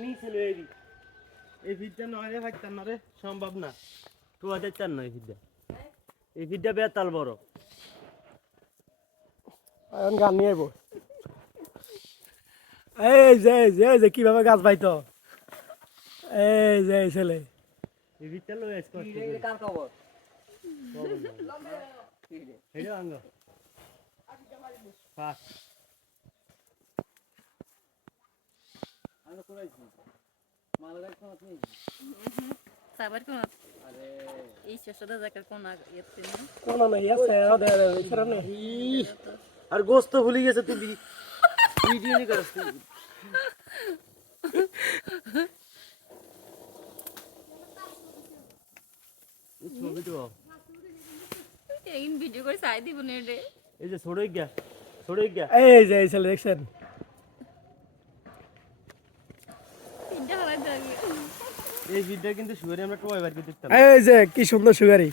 নিচে লয়ে দি এই ফিডটা নয় রে ফাইতাম না রে সম্ভব না টুয়াতে চার নয় ফিডটা এই ফিডটা বেতাল বড় এখন গান নিয়ে আইব এই যে কিভাবে গাছ বাইতো এই যে এই ছেলে এই ফিডটা লয়ে আস করতে কার খবর হেডে আঙ্গ পাস আমি কইছি মালগাই কোন আপনি সাবার কোন আরে এই শেষটা যাকার কোন ইয়েতে না কোন না আছে ওদের এখানে আর গোস্ত ভুলি গেছে তুই ভিডিও নি করছ এই ছবি তো এই ভিডিও করে সাই দিব নে রে এই যে ছড়ই গিয়া এই যে এই ছেলে দেখছেন তিনটা হালাই দাঁড়িয়ে এই ভিডিও কিন্তু শুয়ারে আমরা টোয়াই বার করে দিতাম এই যে কি সুন্দর সুগারি